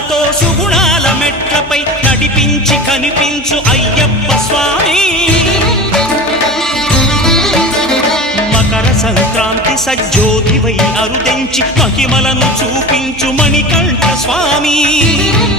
సుగుణాలతో సుగుణాల మెట్లపై నడిపించి కనిపించు అయ్యప్ప స్వామి మకర సంక్రాంతి సజ్జోతివై అరుదెంచి మహిమలను చూపించు మణికంఠ స్వామి